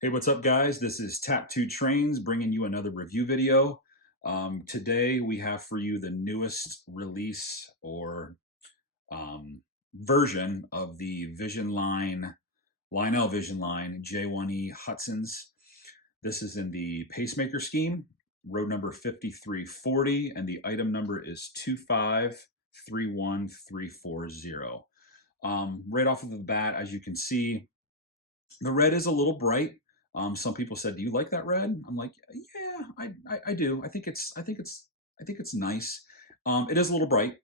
Hey, what's up, guys? This is Tap 2 Trains bringing you another review video. Today we have for you the newest release or um, version of the Visionline, Lionel Visionline J1E Hudsons. This is in the Pacemaker scheme, road number 5340, and the item number is 2531340. Right off of the bat, as you can see, the red is a little bright. Some people said, "Do you like that red?" I'm like, "Yeah, I do. I think it's nice. It is a little bright.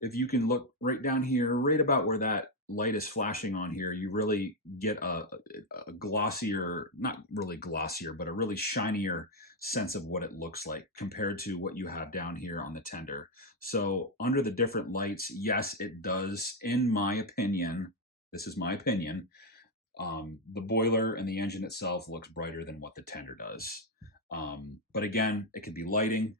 If you can look right down here, right about where that light is flashing on here, you really get a glossier, not really glossier, but a really shinier sense of what it looks like compared to what you have down here on the tender. So under the different lights, yes, it does, in my opinion, this is my opinion, the boiler and the engine itself looks brighter than what the tender does. But again, it could be lighting.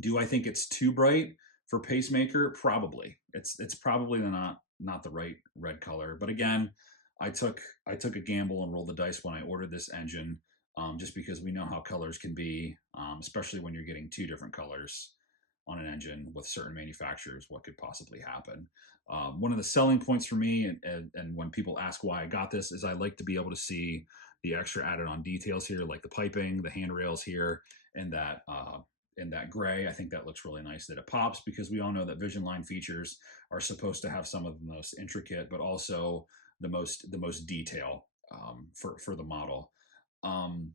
Do I think it's too bright for Pacemaker? Probably. It's probably not the right red color. But again, I took a gamble and rolled the dice when I ordered this engine, just because we know how colors can be, especially when you're getting two different colors on an engine with certain manufacturers. What could possibly happen? One of the selling points for me, and when people ask why I got this, is I like to be able to see the extra added on details here, like the piping, the handrails here, and that in that gray. I think that looks really nice that it pops, because we all know that Visionline features are supposed to have some of the most intricate, but also the most detail for the model. Um,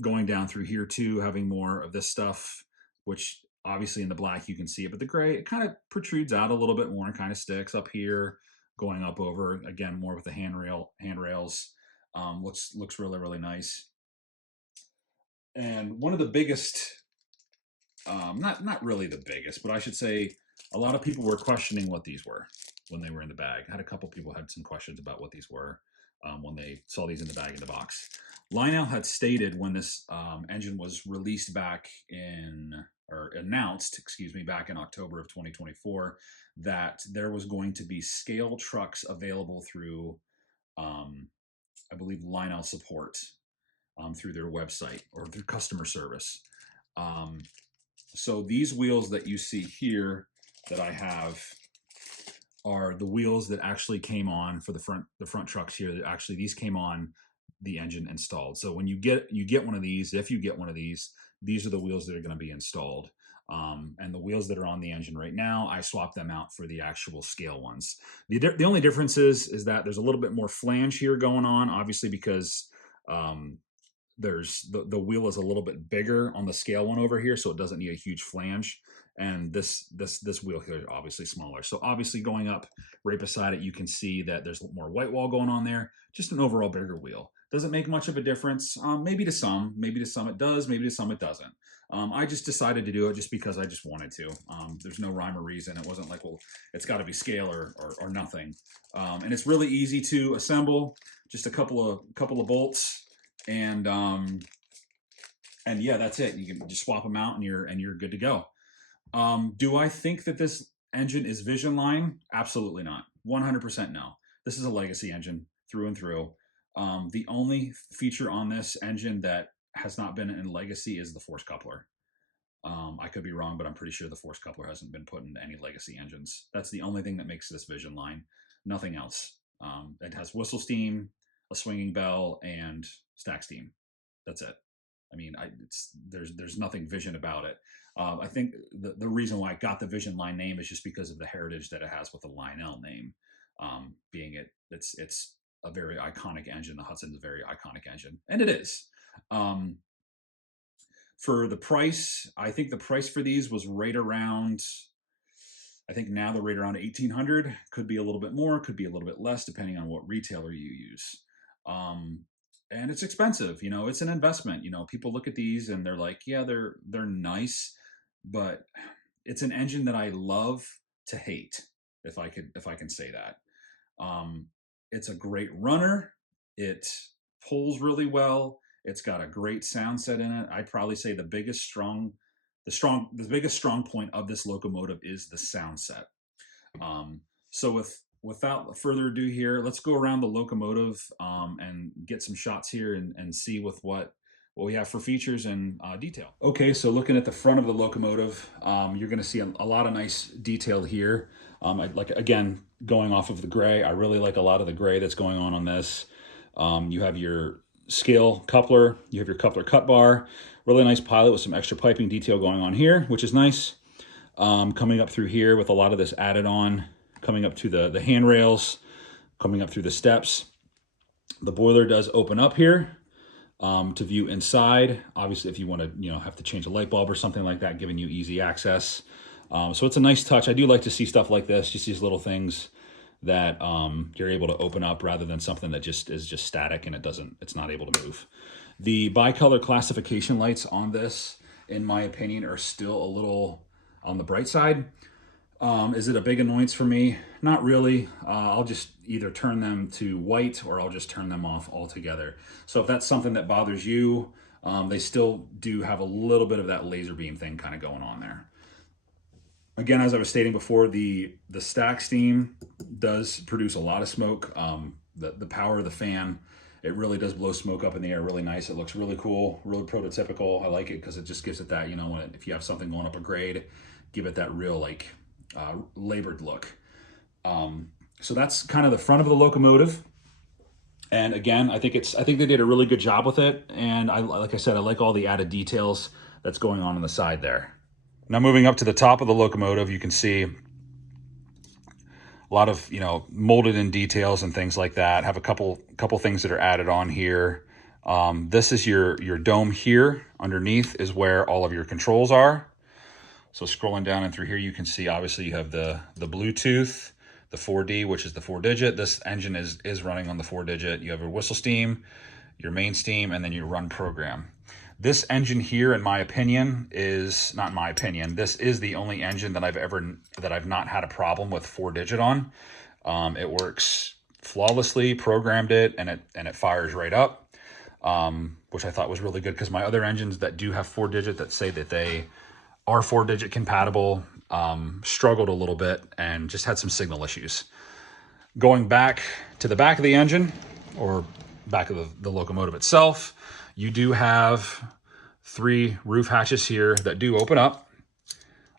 Going down through here too, having more of this stuff, which obviously in the black you can see it, but the gray, it kind of protrudes out a little bit more and kind of sticks up here, going up over again more with the handrails. Looks really nice. And one of the biggest, not really the biggest, but I should say a lot of people were questioning what these were when they were in the bag. I had a couple people had some questions about what these were when they saw these in the bag in the box. Lionel had stated when this engine was released back in, or announced, excuse me, back in October of 2024, that there was going to be scale trucks available through, I believe, Lionel support, through their website or through customer service. Um, so these wheels that you see here that I have are the wheels that actually came on for the front trucks here. That actually, these came on the engine installed. So when you get one of these, if you get one of these are the wheels that are going to be installed. And the wheels that are on the engine right now, I swapped them out for the actual scale ones. The only difference is that there's a little bit more flange here going on, obviously, because um, there's the wheel is a little bit bigger on the scale one over here, so it doesn't need a huge flange. And this wheel here is obviously smaller. So obviously going up right beside it, you can see that there's more white wall going on there. Just an overall bigger wheel. Doesn't make much of a difference. Maybe to some it does, maybe to some it doesn't. I just decided to do it just because I just wanted to. There's no rhyme or reason. It wasn't like, well, it's got to be scale or nothing. And it's really easy to assemble. Just a couple of bolts, and yeah, that's it. You can just swap them out, and you're good to go. Do I think that this engine is Visionline? Absolutely not. 100% no. This is a legacy engine through and through. The only feature on this engine that has not been in legacy is the force coupler. I could be wrong, but I'm pretty sure the force coupler hasn't been put into any legacy engines. That's the only thing that makes this Visionline. Nothing else. It has whistle steam, a swinging bell, and stack steam. That's it. I mean, there's nothing Vision about it. I think the reason why I got the Visionline name is just because of the heritage that it has with the Lionel name, being it's a very iconic engine. The Hudson's a very iconic engine, and it is. For the price, I think the price for these was right around, I think now they're right around 1,800. Could be a little bit more, could be a little bit less, depending on what retailer you use. And it's expensive. It's an investment. People look at these and they're like, yeah, they're nice, but it's an engine that I love to hate, if I can say that. It's a great runner. It pulls really well. It's got a great sound set in it. I'd probably say the biggest strong point of this locomotive is the sound set. So with without further ado here, let's go around the locomotive and get some shots here and see with what we have for features and detail. Okay, so looking at the front of the locomotive, you're going to see a lot of nice detail here. Like, again, going off of the gray, I really like a lot of the gray that's going on this. You have your scale coupler, you have your coupler cut bar, really nice pilot with some extra piping detail going on here, which is nice. Coming up through here with a lot of this added on, coming up to the handrails, coming up through the steps. The boiler does open up here to view inside. Obviously, if you want to, have to change a light bulb or something like that, giving you easy access. So it's a nice touch. I do like to see stuff like this, just these little things that you're able to open up rather than something that is just static and it's not able to move. The bicolor classification lights on this, in my opinion, are still a little on the bright side. Is it a big annoyance for me? Not really. I'll just either turn them to white or I'll just turn them off altogether. So if that's something that bothers you, they still do have a little bit of that laser beam thing kind of going on there. Again, as I was stating before, the stack steam does produce a lot of smoke. The power of the fan, it really does blow smoke up in the air really nice. It looks really cool, really prototypical. I like it because it just gives it that, if you have something going up a grade, give it that real labored look. So that's kind of the front of the locomotive. And again, I think they did a really good job with it. And like I said, I like all the added details that's going on the side there. Now moving up to the top of the locomotive, you can see a lot of, molded in details and things like that. Have a couple things that are added on here. This is your dome here. Underneath is where all of your controls are. So scrolling down and through here, you can see, obviously, you have the Bluetooth, the 4D, which is the 4-digit. This engine is running on the 4-digit. You have your whistle steam, your main steam, and then your run program. This engine here, in my opinion, this is the only engine that I've not had a problem with 4-digit on. It works flawlessly, programmed it, and it fires right up, which I thought was really good, because my other engines that do have 4-digit that say that they are 4-digit compatible struggled a little bit and just had some signal issues. Going back to the back of the engine, or back of the locomotive itself, you do have 3 roof hatches here that do open up.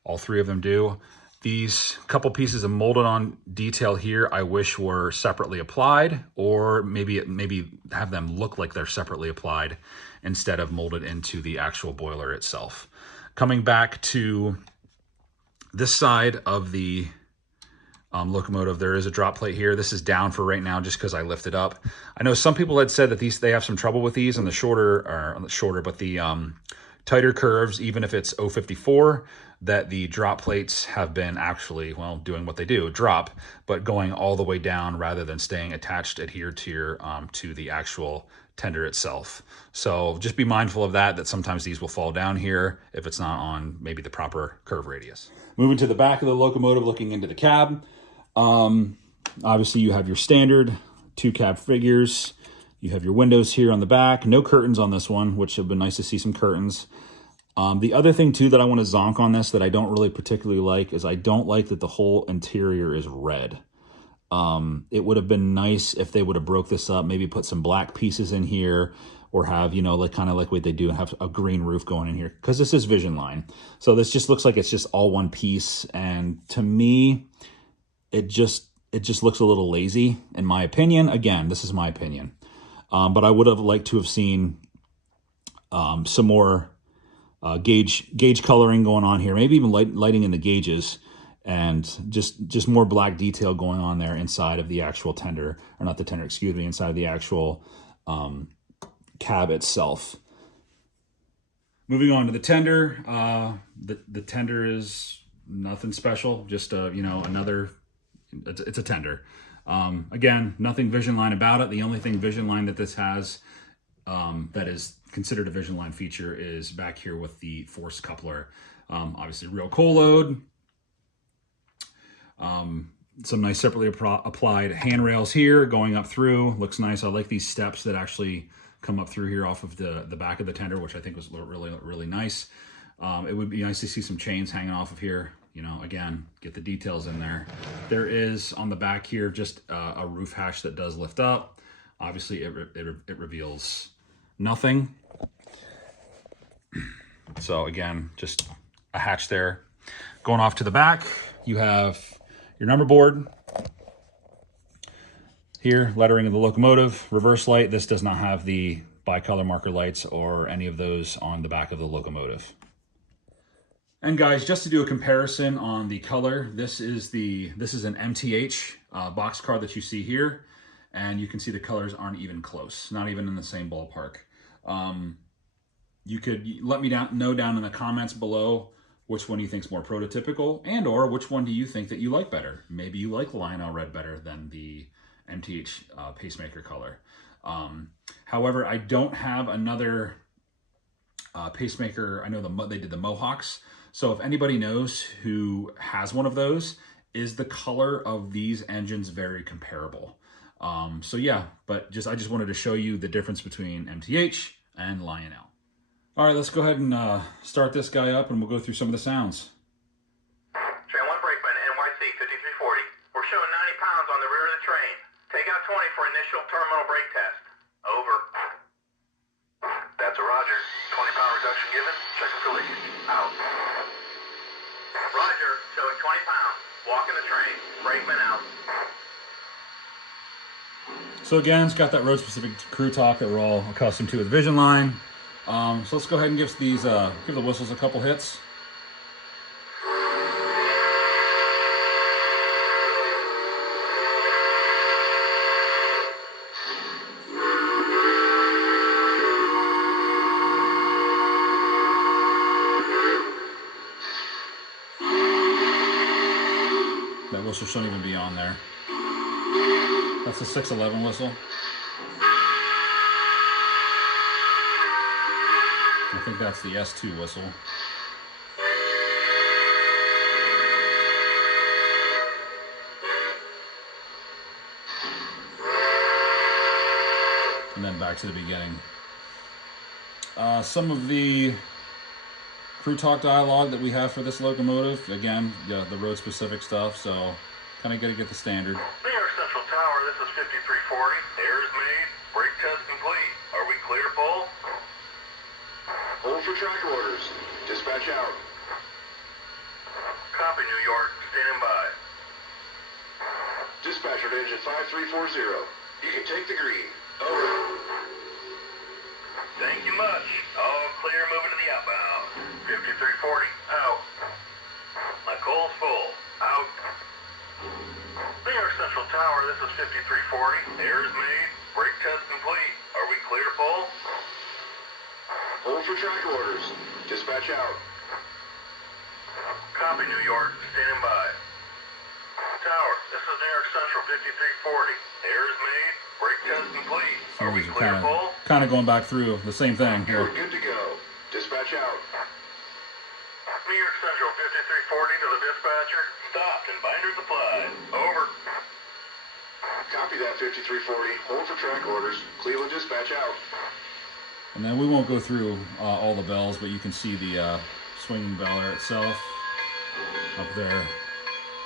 All 3 of them do. These couple pieces of molded on detail here, I wish were separately applied, or maybe have them look like they're separately applied instead of molded into the actual boiler itself. Coming back to this side of the locomotive, there is a drop plate here. This is down for right now just because I lifted up. I know some people had said that they have some trouble with these on the tighter curves, even if it's 054, that the drop plates have been actually, doing what they do, drop, but going all the way down rather than staying adhered to the actual tender itself. So just be mindful of that sometimes these will fall down here if it's not on maybe the proper curve radius. Moving to the back of the locomotive, looking into the cab. Obviously you have your standard 2 cab figures. You have your windows here on the back. No curtains on this one, which have been nice to see some curtains. The other thing too that I want to zonk on this that I don't really particularly like is I don't like that the whole interior is red. It would have been nice if they would have broke this up, maybe put some black pieces in here, or have, kind of like what they do, and have a green roof going in here, because this is Visionline. So this just looks like it's just all one piece. And to me, it just looks a little lazy, in my opinion. Again, this is my opinion. But I would have liked to have seen some more gauge coloring going on here, maybe even lighting in the gauges, and just more black detail going on there inside of the actual tender, or not the tender, excuse me, inside of the actual cab itself. Moving on to the tender. The tender is nothing special, just it's a tender. Again, nothing Visionline about it. The only thing Visionline that this has that is considered a Visionline feature is back here with the force coupler. Obviously real coal load. Some nice separately applied handrails here going up through. Looks nice. I like these steps that actually come up through here off of the back of the tender, which I think was really, really nice. It would be nice to see some chains hanging off of here. you know, again, get the details in there. There is on the back here just a roof hatch that does lift up. Obviously, it reveals nothing. So again, just a hatch there. Going off to the back, you have your number board. Here, lettering of the locomotive, reverse light. This does not have the bicolor marker lights or any of those on the back of the locomotive. And guys, just to do a comparison on the color, this is an MTH box car that you see here, and you can see the colors aren't even close, not even in the same ballpark. You could let me know down in the comments below which one you think is more prototypical, and or which one do you think that you like better. Maybe you like the Lionel red better than the MTH Pacemaker color. However, I don't have another Pacemaker. I know they did the Mohawks. So if anybody knows who has one of those, is the color of these engines very comparable? So yeah, but I just wanted to show you the difference between MTH and Lionel. All right, let's go ahead and start this guy up, and we'll go through some of the sounds. J1 Brakeman, NYC 5340. We're showing 90 pounds on the rear of the train. Take out 20 for initial terminal brake test. Over. That's a Roger. 20-pound reduction given. Checking for leakage. Out. Roger. Showing 20 pounds. Walking the train. Brakeman out. So again, it's got that road-specific crew talk that we're all accustomed to with Visionline. So let's go ahead and give the whistles a couple hits. That whistle shouldn't even be on there. That's the 611 whistle. I think that's the S2 whistle. And then back to the beginning. Some of the crew talk dialogue that we have for this locomotive, again, yeah, the road specific stuff, so kind of got to get the standard. New York Central Tower, this is 5340. Air is made. Brake test complete. Are we clear to pull? Hold for track orders. Dispatch out. Copy, New York. Standing by. Dispatcher to engine 5340. You can take the green. Over. Thank you much. All clear, moving to the outbound. 5340, out. My coal's full. Out. New York Central Tower, this is 5340. Air is made. Brake test complete. Are we clear to pull? Hold for track orders. Dispatch out. Copy, New York. Standing by. Tower, this is New York Central 5340. Air is made. Brake test complete. Are we clear to pull? Kind of going back through the same thing. You're good to go. Dispatch out. New York Central 5340 to the dispatcher. Stopped and binders applied. Over. Copy that 5340. Hold for track orders. Cleveland dispatch out. And then we won't go through all the bells, but you can see the swinging bell there itself up there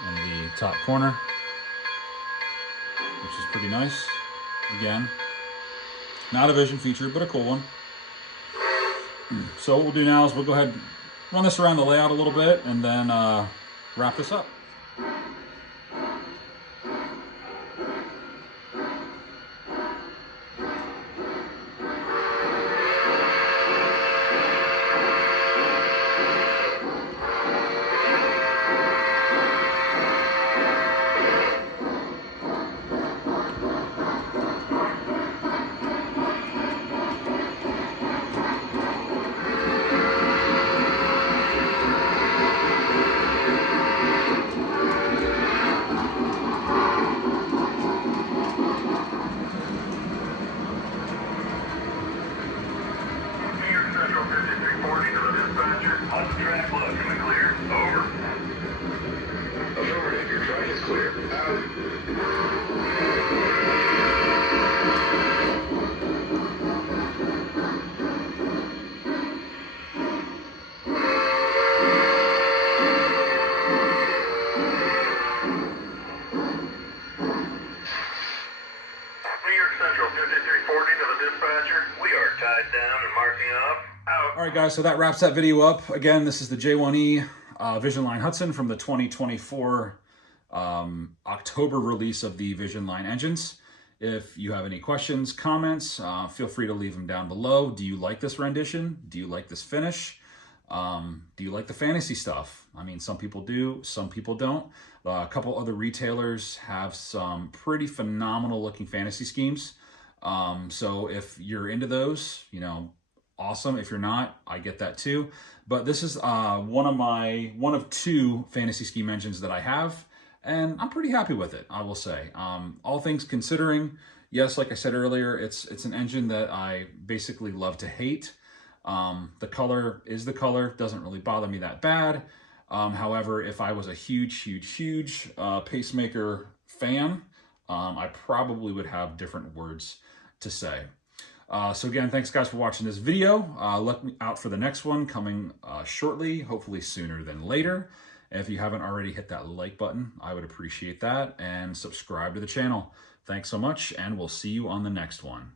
in the top corner, which is pretty nice. Again, not a Vision feature, but a cool one. So what we'll do now is we'll go ahead and run this around the layout a little bit and then wrap this up. tied down and marking off. Out. All right, guys, so that wraps that video up. Again, this is the J1E Visionline Hudson from the 2024 October release of the Visionline engines. If you have any questions, comments, feel free to leave them down below. Do you like this rendition? Do you like this finish? Do you like the fantasy stuff? I mean, some people do, some people don't. A couple other retailers have some pretty phenomenal looking fantasy schemes. So if you're into those, you know, awesome. If you're not, I get that too. But this is one of two fantasy scheme engines that I have, and I'm pretty happy with it, I will say. All things considering, yes, like I said earlier, it's an engine that I basically love to hate. The color is the color, doesn't really bother me that bad. However, if I was a huge Pacemaker fan, I probably would have different words to say. So again, thanks guys for watching this video. Look out for the next one coming shortly, hopefully sooner than later. If you haven't already hit that like button, I would appreciate that, and subscribe to the channel. Thanks so much, and we'll see you on the next one.